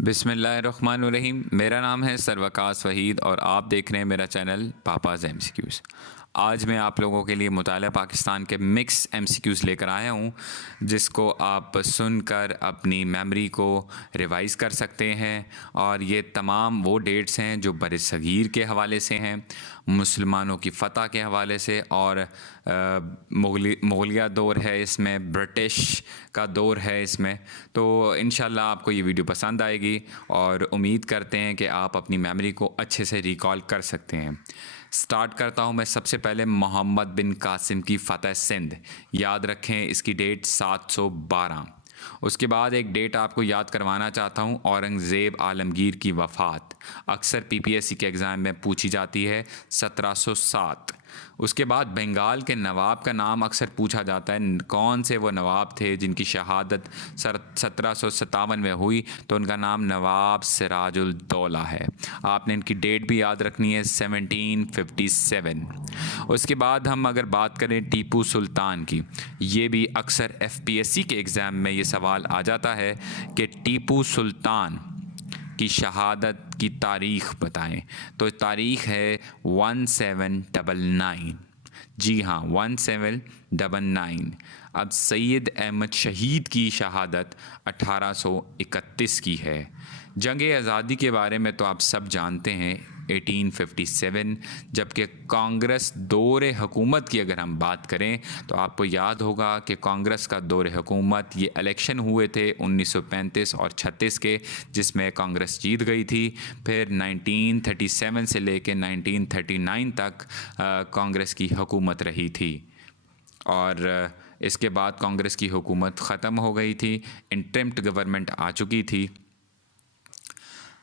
बिस्मिल्लाहिर्रहमानिर्रहीम। मेरा नाम है सरवकास वहीद और आप देख रहे हैं मेरा चैनल पापाज़ एमसीक्यूज़। आज मैं आप लोगों के लिए मुताला पाकिस्तान के मिक्स एमसीक्यूज़ लेकर आया हूँ, जिसको आप सुनकर अपनी मेमोरी को रिवाइज़ कर सकते हैं। और ये तमाम वो डेट्स हैं जो बरसगीर के हवाले से हैं, मुसलमानों की फ़तह के हवाले से, और मुग़लिया दौर है इसमें, ब्रिटिश का दौर है इसमें। तो इंशाल्लाह आपको ये वीडियो पसंद आएगी और उम्मीद करते हैं कि आप अपनी मेमोरी को अच्छे से रिकॉल कर सकते हैं। स्टार्ट करता हूँ मैं सबसे पहले मोहम्मद बिन कासिम की फ़तह सिंध। याद रखें इसकी डेट 712। उसके बाद एक डेट आपको याद करवाना चाहता हूँ, औरंगज़ेब आलमगीर की वफ़ात। अक्सर पीपीएससी के एग्ज़ाम में पूछी जाती है, 1707। उसके बाद बंगाल के नवाब का नाम अक्सर पूछा जाता है, कौन से वो नवाब थे जिनकी शहादत 1757 में हुई, तो उनका नाम नवाब सिराजुल दौला है। आपने इनकी डेट भी याद रखनी है, 1757। उसके बाद हम अगर बात करें टीपू सुल्तान की, ये भी अक्सर एफपीएससी के एग्ज़ाम में ये सवाल आ जाता है कि टीपू सुल्तान की शहादत की तारीख़ बताएं। तो तारीख़ है 1799। जी हाँ, 1799। अब सैयद अहमद शहीद की शहादत 1831 की है। जंग आज़ादी के बारे में तो आप सब जानते हैं, 1857। जबकि कांग्रेस दौर हुकूमत की अगर हम बात करें तो आपको याद होगा कि कांग्रेस का दौर हुकूमत, ये इलेक्शन हुए थे 1935 और 36 के, जिसमें कांग्रेस जीत गई थी। फिर 1937 से लेकर 1939 तक कांग्रेस की हुकूमत रही थी, और इसके बाद कांग्रेस की हुकूमत ख़त्म हो गई थी, इंटरिम गवर्नमेंट आ चुकी थी।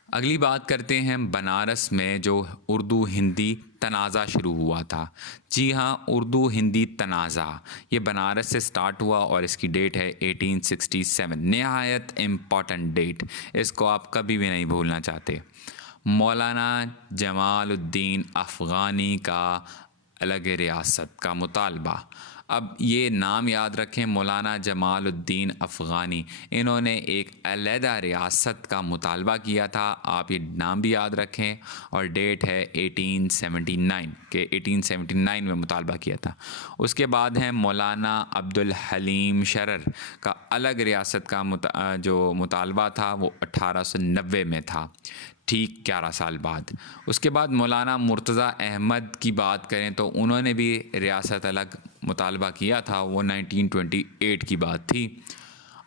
अगली बात करते हैं बनारस में जो उर्दू हिंदी तनाज़ा शुरू हुआ था। जी हाँ, उर्दू हिंदी तनाज़ा ये बनारस से स्टार्ट हुआ और इसकी डेट है 1867। नहायत इम्पॉर्टेंट डेट, इसको आप कभी भी नहीं भूलना चाहते। मौलाना जमालुद्दीन अफ़गानी का अलग रियासत का मुतालबा। अब ये नाम याद रखें, मौलाना जमालुद्दीन अफ़गानी, इन्होंने एक अलहदा रियासत का मुतालबा किया था। आप ये नाम भी याद रखें, और डेट है 1879 के 1879 में मुतालबा किया था। उसके बाद है मौलाना अब्दुल हलीम शरर का अलग रियासत का जो मुतालबा था वो 1890 में था, ठीक 11 साल बाद। उसके बाद मौलाना मुर्तज़ा अहमद की बात करें तो उन्होंने भी रियासत अलग मुतालबा किया था, वो 1928 की बात थी।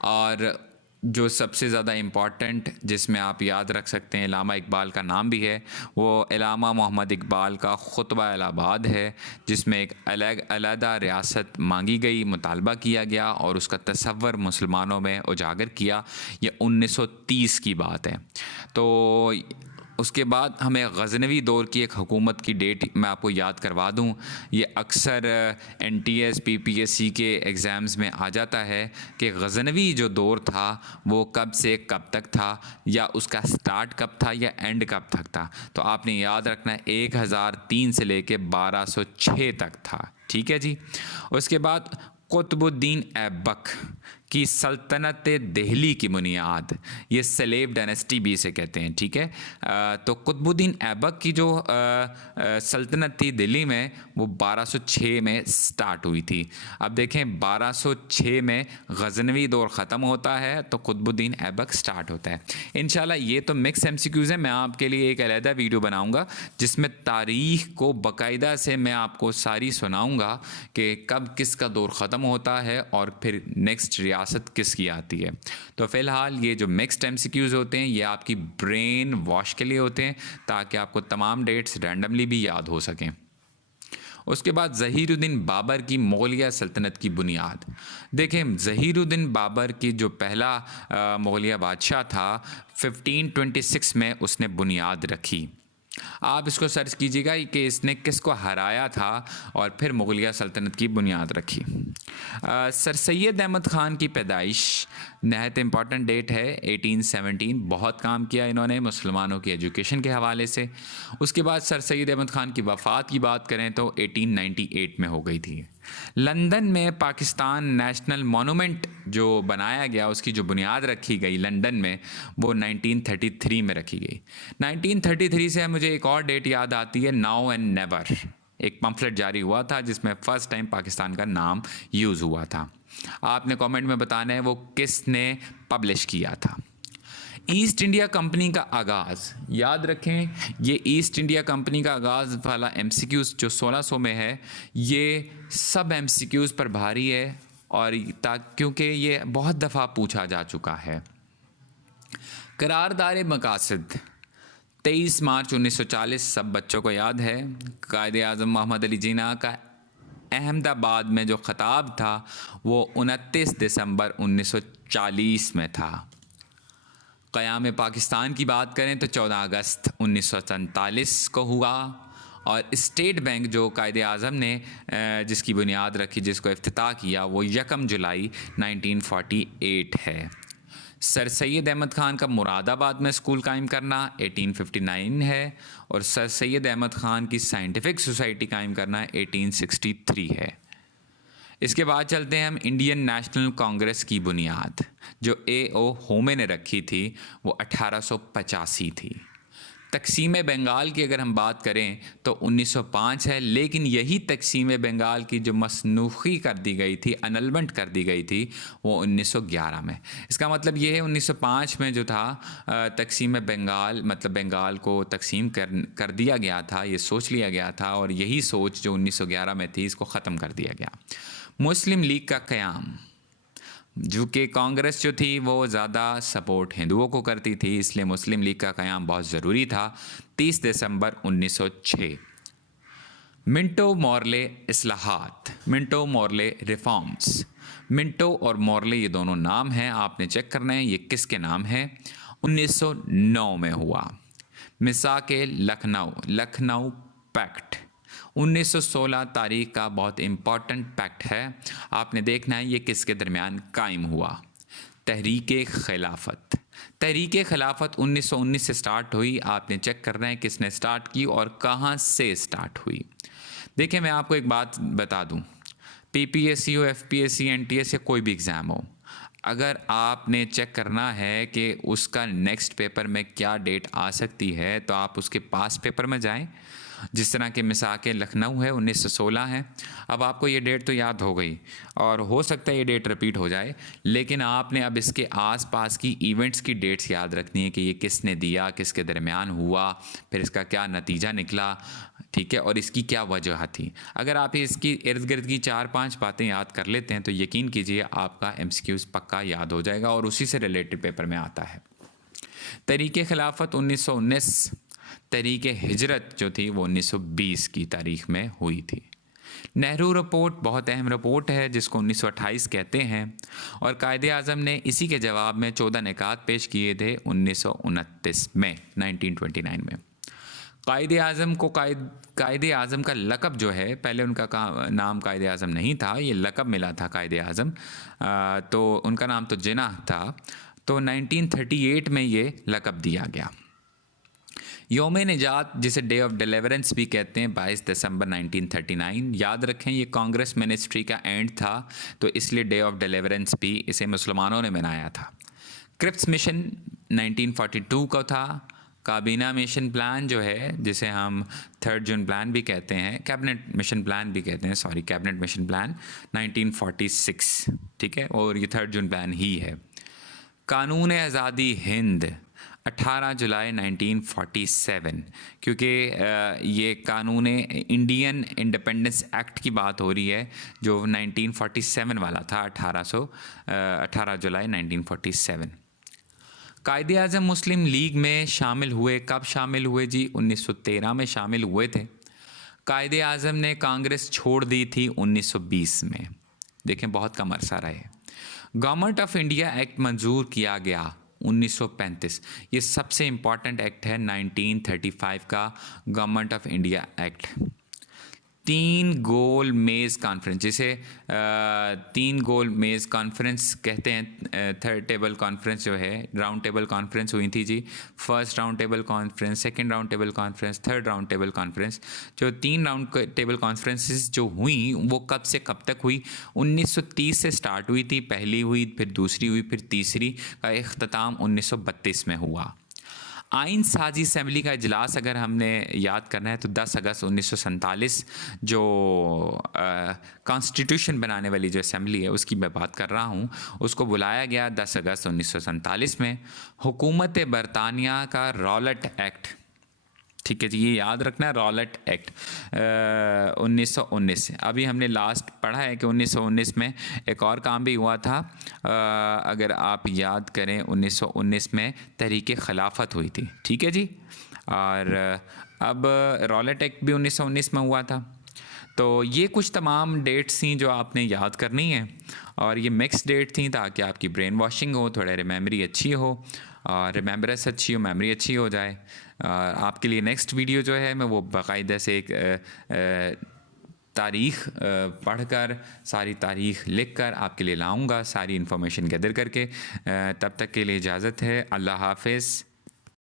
और जो सबसे ज़्यादा इम्पॉर्टेंट जिसमें आप याद रख सकते हैं, इलामा इकबाल का नाम भी है, वो इलामा मोहम्मद इकबाल का खुतबा इलाहाबाद है, जिसमें एक अलग अलहदा रियासत मांगी गई, मुतालबा किया गया और उसका तसव्वुर मुसलमानों में उजागर किया। ये 1930 की बात है। तो उसके बाद हमें गज़नवी दौर की एक हुकूमत की डेट मैं आपको याद करवा दूं। ये अक्सर एनटीएस पीपीएससी के एग्ज़ाम्स में आ जाता है कि गज़नवी जो दौर था वो कब से कब तक था, या उसका स्टार्ट कब था या एंड कब तक था। तो आपने याद रखना है 1003 से लेके 1206 तक था। ठीक है जी। उसके बाद कुतुबुद्दीन ऐबक की सल्तनत दिल्ली की बुनियाद, ये सलेब डायनेस्टी भी इसे कहते हैं। ठीक है। तो कुतुबुद्दीन ऐबक की जो सल्तनत थी दिल्ली में, वो 1206 में स्टार्ट हुई थी। अब देखें, 1206 में गज़नवी दौर ख़त्म होता है तो कुतुबुद्दीन ऐबक स्टार्ट होता है। इंशाल्लाह ये तो मिक्स एमसीक्यूज़ है, मैं आपके लिए एक अलहदा वीडियो बनाऊँगा जिसमें तारीख़ को बाकायदा से मैं आपको सारी सुनाऊँगा कि कब किसका दौर ख़त्म होता है और फिर नेक्स्ट रियासत किसकी आती है। तो फ़िलहाल ये जो मिक्स्ड एमसीक्यूज़ होते हैं ये आपकी ब्रेन वॉश के लिए होते हैं, ताकि आपको तमाम डेट्स रैंडमली भी याद हो सकें। उसके बाद ज़हीरुद्दीन बाबर की मुग़लिया सल्तनत की बुनियाद। देखें, ज़हीरुद्दीन बाबर की जो पहला मुग़लिया बादशाह था, 1526 में उसने बुनियाद रखी। आप इसको सर्च कीजिएगा कि इसने किसको हराया था और फिर मुग़लिया सल्तनत की बुनियाद रखी। सर सैयद अहमद ख़ान की पैदाइश नहायत इम्पॉर्टेंट डेट है, 1817। बहुत काम किया इन्होंने मुसलमानों की एजुकेशन के हवाले से। उसके बाद सर सैयद अहमद ख़ान की वफ़ात की बात करें तो 1898 में हो गई थी। लंदन में पाकिस्तान नेशनल मॉन्यूमेंट जो बनाया गया, उसकी जो बुनियाद रखी गई लंदन में, वो 1933 में रखी गई। 1933 से मुझे एक और डेट याद आती है, नाउ एंड नेवर। एक पम्फलेट जारी हुआ था जिसमें फ़र्स्ट टाइम पाकिस्तान का नाम यूज़ हुआ था। आपने कमेंट में बताना है वो किसने पब्लिश किया था। ईस्ट इंडिया कंपनी का आगाज़, याद रखें ये ईस्ट इंडिया कंपनी का आगाज़ वाला एमसीक्यूज़ जो 1600 में है, ये सब एमसीक्यूज़ पर भारी है और क्योंकि ये बहुत दफ़ा पूछा जा चुका है। करारदार मकासद 23 मार्च 1940 सब बच्चों को याद है। कायदे आज़म मोहम्मद अली जिन्ना का अहमदाबाद में जो ख़ताब था वो 29 दिसंबर 1940 में था। क़याम पाकिस्तान की बात करें तो 14 अगस्त 1947 को हुआ। और स्टेट बैंक जो कायदे आज़म ने जिसकी बुनियाद रखी, जिसको इफ्तिताह किया, वो 1 जुलाई 1948 है। सर सैयद अहमद ख़ान का मुरादाबाद में स्कूल कायम करना 1859 है और सर सैयद अहमद ख़ान की साइंटिफिक सोसाइटी कायम करना 1863 है। इसके बाद चलते हैं हम इंडियन नेशनल कांग्रेस की बुनियाद जो A.O. होमे ने रखी थी, वो 1885 थी। तकसीम बंगाल की अगर हम बात करें तो 1905 है, लेकिन यही तकसीम बंगाल की जो मसनूखी कर दी गई थी, अनलमेंट कर दी गई थी, वो 1911 में। इसका मतलब ये है 1905 में जो था तकसीम बंगाल, मतलब बंगाल को तकसीम कर दिया गया था, ये सोच लिया गया था और यही सोच जो 1911 में थी इसको ख़त्म कर दिया गया। मुस्लिम लीग का क़याम, जो कि कांग्रेस जो थी वो ज़्यादा सपोर्ट हिंदुओं को करती थी, इसलिए मुस्लिम लीग का क़याम बहुत ज़रूरी था। 30 दिसंबर 1906। मिंटो मॉर्ले इस्लाहात, मिंटो मॉर्ले रिफॉर्म्स। मिंटो और मॉर्ले ये दोनों नाम हैं, आपने चेक करना है ये किसके नाम है। 1909 में हुआ। मिसाके लखनऊ, लखनऊ पैक्ट 1916 तारीख का बहुत इम्पॉर्टेंट पैक्ट है, आपने देखना है ये किसके दरमियान कायम हुआ। तहरीक खिलाफत, तहरीक खिलाफत 1919 से स्टार्ट हुई, आपने चेक करना है किसने स्टार्ट की और कहाँ से स्टार्ट हुई। देखिए मैं आपको एक बात बता दूँ, PPSC हो, FPSC, NTS या कोई भी एग्ज़ाम हो, अगर आपने चेक करना है कि उसका नेक्स्ट पेपर में क्या डेट आ सकती है तो आप उसके पास पेपर में जाएं। जिस तरह के मिसाके लखनऊ है 1916 है। अब आपको ये डेट तो याद हो गई और हो सकता है ये डेट रिपीट हो जाए, लेकिन आपने अब इसके आसपास की इवेंट्स की डेट्स याद रखनी है कि ये किसने दिया, किसके दरमियान हुआ, फिर इसका क्या नतीजा निकला, ठीक है, और इसकी क्या वजह थी। अगर आप इसकी इर्द गिर्द की 4-5 बातें याद कर लेते हैं तो यकीन कीजिए आपका MCQs पक्का याद हो जाएगा और उसी से रिलेटेड पेपर में आता है। तहरीक खिलाफत 1919, तहरीक हिजरत जो थी वो 1920 की तारीख में हुई थी। नेहरू रिपोर्ट बहुत अहम रिपोर्ट है जिसको 1928 कहते हैं और कायदे आज़म ने इसी के जवाब में 14 निकात पेश किए थे 1929 में, 1929 में। कायदे आज़म को कायदे आज़म का लक़ब जो है, पहले उनका नाम कायदे आज़म नहीं था, ये लक़ब मिला था कायदे आज़म, तो उनका नाम तो जिन्ना था, तो 1938 में ये लक़ब दिया गया। योम निजात जिसे डे ऑफ डिलीवरेंस भी कहते हैं 22 दिसंबर 1939, याद रखें ये कांग्रेस मिनिस्ट्री का एंड था तो इसलिए डे ऑफ डिलीवरेंस भी इसे मुसलमानों ने मनाया था। क्रिप्स मिशन 1942 का था। काबीना मिशन प्लान जो है जिसे हम 3 जून प्लान भी कहते हैं, कैबिनेट मिशन प्लान भी कहते हैं, सॉरी कैबिनेट मिशन प्लान 1946, ठीक है, और ये 3 जून प्लान ही है। कानून आज़ादी हिंद 18 जुलाई 1947, क्योंकि ये कानून इंडियन इंडिपेंडेंस एक्ट की बात हो रही है जो 1947 वाला था, 18 जुलाई 1947। कायदे आज़म मुस्लिम लीग में शामिल हुए, कब शामिल हुए जी? 1913 में शामिल हुए थे। कायदे आज़म ने कांग्रेस छोड़ दी थी 1920 में, देखें बहुत कम अरसा रहे। गवर्नमेंट ऑफ इंडिया एक्ट मंजूर किया गया 1935, ये सबसे इम्पॉर्टेंट एक्ट है 1935 का गवर्नमेंट ऑफ इंडिया एक्ट। तीन गोल मेज़ कॉन्फ्रेंस, जिसे तीन गोल मेज़ कॉन्फ्रेंस कहते हैं। थर्ड टेबल कॉन्फ्रेंस जो है, राउंड टेबल कॉन्फ्रेंस हुई थी जी। First round table conference, second round table conference, third round table conference. जो तीन राउंड टेबल कॉन्फ्रेंसेस जो हुई वो कब से कब तक हुई? 1930 से स्टार्ट हुई थी, पहली हुई, फिर दूसरी हुई, फिर तीसरी का इख्तिताम 1932 में हुआ। आइन साजी असम्बली का इजलास अगर हमने याद करना है तो 10 अगस्त 1947 जो कॉन्स्टिट्यूशन बनाने वाली जो असम्बली है उसकी मैं बात कर रहा हूँ, उसको बुलाया गया 10 अगस्त 1947 में। हुकूमत बरतानिया का रॉलेट एक्ट, ठीक है जी, ये याद रखना है, रॉलेट एक्ट 1919। अभी हमने लास्ट पढ़ा है कि 1919 में एक और काम भी हुआ था। अगर आप याद करें 1919 में तहरीक खिलाफत हुई थी, ठीक है जी। और अब रॉलेट एक्ट भी 1919 में हुआ था। तो ये कुछ तमाम डेट्स थी जो आपने याद करनी है, और ये मिक्स डेट थी ताकि आपकी ब्रेन वॉशिंग हो, थोड़ा रिमेमरी अच्छी हो, और रिमेम्बरेंस अच्छी हो, मेमोरी अच्छी हो जाए। आपके लिए नेक्स्ट वीडियो जो है मैं वो बाकायदा से एक तारीख़ पढ़कर, सारी तारीख़ लिख कर आपके लिए लाऊंगा, सारी इन्फॉर्मेशन गैदर करके। तब तक के लिए इजाज़त है, अल्लाह हाफ़िज़।